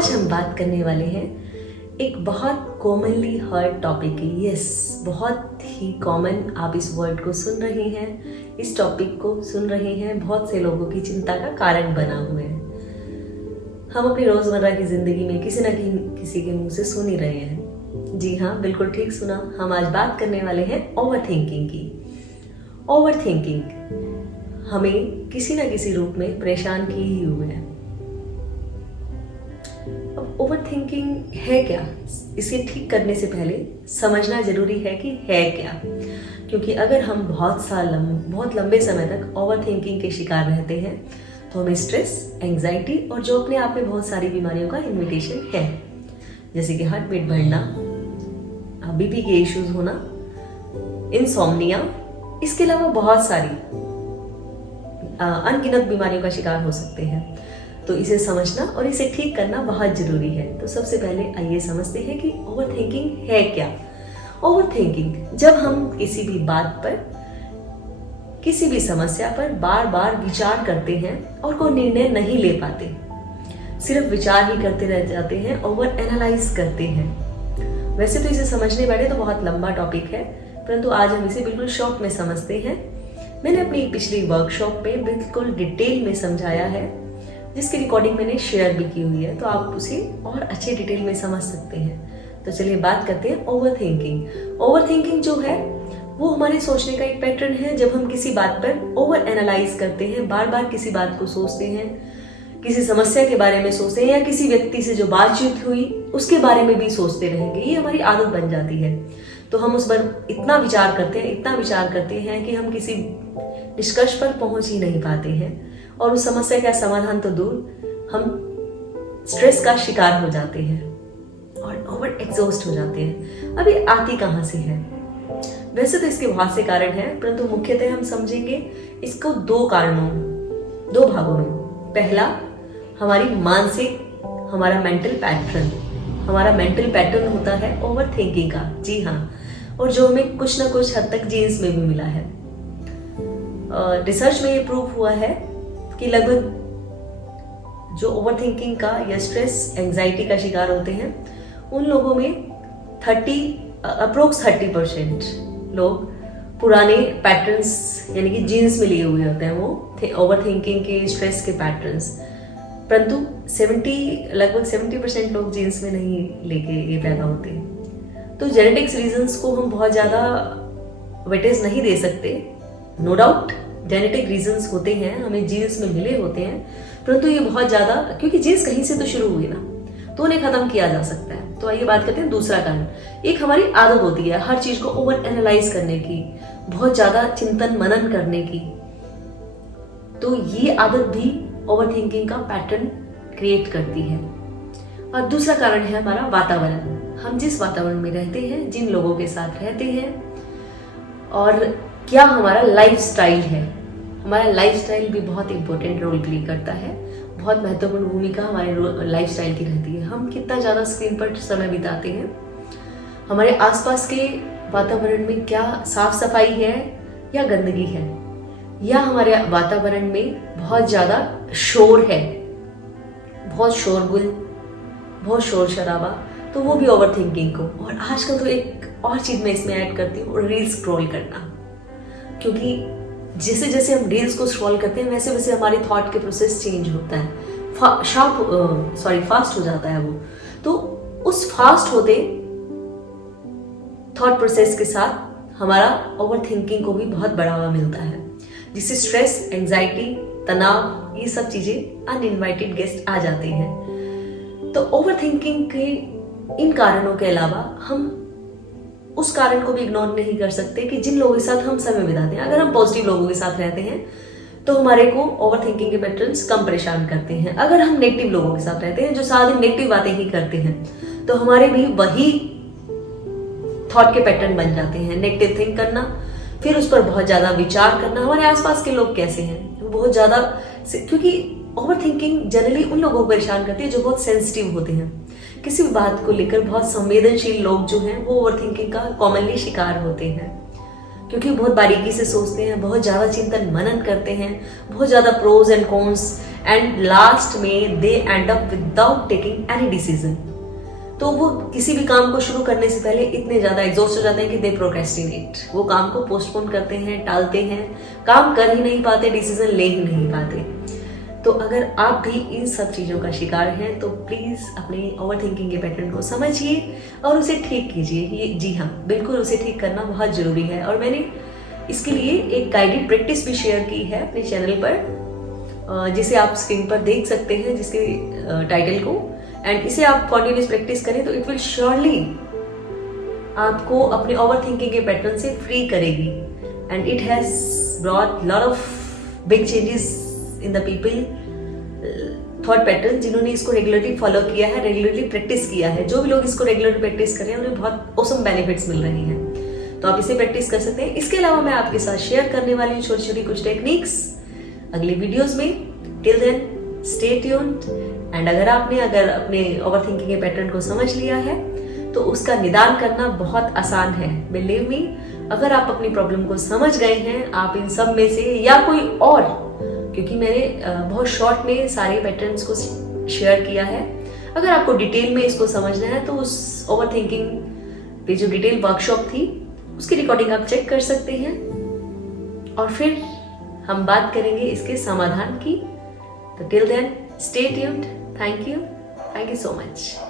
आज हम बात करने वाले हैं एक बहुत कॉमनली हर्ड टॉपिक की। यस, बहुत ही कॉमन आप इस वर्ड को सुन रहे हैं, इस टॉपिक को सुन रहे हैं, बहुत से लोगों की चिंता का कारण बना हुए हैं। हम अपनी रोजमर्रा की जिंदगी में किसी न किसी के मुंह से सुन ही रहे हैं। जी हाँ, बिल्कुल ठीक सुना। हम आज बात करने वाले हैं ओवर थिंकिंग की। ओवर थिंकिंग हमें किसी न किसी रूप में परेशान की ही हुए है। अब ओवर थिंकिंग है क्या, इसे ठीक करने से पहले समझना जरूरी है कि है क्या। क्योंकि अगर हम बहुत लंबे समय तक ओवर थिंकिंग के शिकार रहते हैं तो हमें स्ट्रेस, एंजाइटी और जो अपने आप में बहुत सारी बीमारियों का इन्विटेशन है, जैसे कि हार्ट बीट बढ़ना, बीपी के इश्यूज होना, इंसोम्निया, इसके अलावा बहुत सारी अनगिनत बीमारियों का शिकार हो सकते हैं। तो इसे समझना और इसे ठीक करना बहुत जरूरी है। तो सबसे पहले आइए समझते हैं कि ओवर थिंकिंग है क्या। ओवर थिंकिंग जब हम किसी भी बात पर, किसी भी समस्या पर बार बार विचार करते हैं और कोई निर्णय नहीं ले पाते, सिर्फ विचार ही करते रह जाते हैं, ओवर एनालाइज करते हैं। वैसे तो इसे समझने बैठे तो बहुत लंबा टॉपिक है, परंतु आज हम इसे बिल्कुल शॉर्ट में समझते हैं। मैंने अपनी पिछली वर्कशॉप में बिल्कुल डिटेल में समझाया है, जिसकी रिकॉर्डिंग मैंने शेयर भी की हुई है, तो आप उसे और अच्छे डिटेल में समझ सकते हैं। तो चलिए बात करते हैं ओवर थिंकिंग। ओवर थिंकिंग जो है वो हमारे सोचने का एक पैटर्न है। जब हम किसी बात पर ओवर एनालाइज करते हैं, बार बार किसी बात को सोचते हैं, किसी समस्या के बारे में सोचते हैं या किसी व्यक्ति से जो बातचीत हुई उसके बारे में भी सोचते रहेंगे, ये हमारी आदत बन जाती है। तो हम उस पर इतना विचार करते हैं कि हम किसी निष्कर्ष पर पहुंच ही नहीं पाते हैं और उस समस्या का समाधान तो दूर, हम स्ट्रेस का शिकार हो जाते हैं और ओवर एग्जॉस्ट हो जाते हैं। अब ये आती कहां से है? वैसे तो इसके बहुत से कारण हैं, परंतु मुख्यतः हम समझेंगे इसको दो भागों में। पहला, हमारी हमारा मेंटल पैटर्न होता है ओवर थिंकिंग का। जी हाँ, और जो हमें कुछ ना कुछ हद तक जीन्स में भी मिला है। रिसर्च में ये प्रूव हुआ है कि लगभग जो ओवर थिंकिंग का या स्ट्रेस, एंजाइटी का शिकार होते हैं, उन लोगों में अप्रोक्स 30% लोग पुराने पैटर्न्स यानी कि जीन्स में लिए हुए होते हैं, वो ओवर थिंकिंग के, स्ट्रेस के पैटर्न्स। परंतु लगभग 70% लोग जीन्स में नहीं लेके ये पैदा होते हैं। तो जेनेटिक्स रीजंस को हम बहुत ज्यादा वेटेज नहीं दे सकते। नो डाउट जेनेटिक रीजंस होते हैं, हमें जीन्स में मिले होते हैं, परंतु ये बहुत ज्यादा, क्योंकि जीन्स कहीं से तो शुरू हुई ना, तो उन्हें खत्म किया जा सकता है। तो आइए बात करते हैं दूसरा कारण। एक हमारी आदत होती है हर चीज को ओवर एनालाइज करने की, बहुत ज्यादा चिंतन मनन करने की। तो ये आदत भी ओवर थिंकिंग का पैटर्न क्रिएट करती है। और दूसरा कारण है हमारा वातावरण। हम जिस वातावरण में रहते हैं, जिन लोगों के साथ रहते हैं, और क्या हमारा लाइफस्टाइल है। हमारा लाइफस्टाइल भी बहुत इंपॉर्टेंट रोल प्ले करता है, बहुत महत्वपूर्ण भूमिका हमारे लाइफस्टाइल की रहती है। हम कितना ज़्यादा स्क्रीन पर समय बिताते हैं, हमारे आसपास के वातावरण में क्या साफ सफाई है या गंदगी है, या हमारे वातावरण में बहुत ज़्यादा शोर है, बहुत शोरगुल, बहुत शोर शराबा, तो वो भी ओवर थिंकिंग को। और आजकल तो एक और चीज़ मैं इसमें ऐड करती हूँ, रील्स स्क्रॉल करना। क्योंकि जैसे जैसे हम रील्स को स्क्रॉल करते हैं वैसे वैसे हमारे थॉट के प्रोसेस चेंज होता है, फास्ट हो जाता है वो। तो उस फास्ट होते थॉट प्रोसेस के साथ हमारा ओवर थिंकिंग को भी बहुत बढ़ावा मिलता है, जिससे स्ट्रेस, एंजाइटी, तनाव, ये सब चीजें अनइनवाइटेड गेस्ट आ जाते हैं। तो ओवर थिंकिंग के इन कारणों के अलावा हम उस कारण को भी इग्नोर नहीं कर सकते कि जिन लोगों के साथ हम समय बिताते हैं। अगर हम पॉजिटिव लोगों के साथ रहते हैं तो हमारे को ओवर थिंकिंग के पैटर्न्स कम परेशान करते हैं। अगर हम नेगेटिव लोगों के साथ रहते हैं जो सारा दिन नेगेटिव बातें ही करते हैं, तो हमारे भी वही थॉट के पैटर्न बन जाते हैं। नेगेटिव थिंक करना, फिर उस पर बहुत ज्यादा विचार करना, हमारे आसपास के लोग कैसे हैं, बहुत ज्यादा, क्योंकि ओवर थिंकिंग जनरली उन लोगों को परेशान करती है जो बहुत सेंसिटिव होते हैं। किसी भी बात को लेकर बहुत संवेदनशील लोग जो हैं वो ओवर थिंकिंग का कॉमनली शिकार होते हैं, क्योंकि बहुत बारीकी से सोचते हैं, बहुत ज़्यादा चिंतन मनन करते हैं, बहुत ज़्यादा pros and cons and last में they end up without taking any decision. तो वो किसी भी काम को शुरू करने से पहले इतने ज्यादा एग्जॉस्ट हो जाते हैं कि दे प्रोक्रेस्टिनेट, वो काम को पोस्टपोन करते हैं, टालते हैं, काम कर ही नहीं पाते, डिसीजन ले ही नहीं पाते। तो अगर आप भी इन सब चीज़ों का शिकार हैं तो प्लीज़ अपने ओवर थिंकिंग के पैटर्न को समझिए और उसे ठीक कीजिए। ये जी हाँ, बिल्कुल उसे ठीक करना बहुत ज़रूरी है। और मैंने इसके लिए एक गाइडेड प्रैक्टिस भी शेयर की है अपने चैनल पर, जिसे आप स्क्रीन पर देख सकते हैं, जिसके टाइटल को, एंड इसे आप कॉन्टिन्यूस प्रैक्टिस करें तो इट विल श्योरली आपको अपने ओवर थिंकिंग के पैटर्न से फ्री करेगी। And it has brought lot of big changes in the people thought pattern, जिन्होंने इसको रेगुलरली फॉलो किया है, रेगुलरली प्रैक्टिस किया है। जो भी लोग इसको रेगुलरली प्रैक्टिस कर रहे हैं उन्हें बहुत ऑसम बेनिफिट्स मिल रहे हैं। तो आप इसे प्रैक्टिस कर सकते हैं। इसके अलावा मैं आपके साथ शेयर करने वाली हूँ छोटी छोटी कुछ टेक्निक्स अगले वीडियोस में। Till then stay tuned. And अगर आपने अपने ओवर थिंकिंग के पैटर्न को समझ लिया है तो उसका निदान करना बहुत आसान है। बिलीव मी, अगर आप अपनी प्रॉब्लम को समझ गए हैं, आप इन सब में से या कोई और, क्योंकि मैंने बहुत शॉर्ट में सारे पैटर्न्स को शेयर किया है, अगर आपको डिटेल में इसको समझना है तो उस ओवर थिंकिंग पे जो डिटेल वर्कशॉप थी उसकी रिकॉर्डिंग आप चेक कर सकते हैं और फिर हम बात करेंगे इसके समाधान की। तो till then stay tuned. Thank you so much.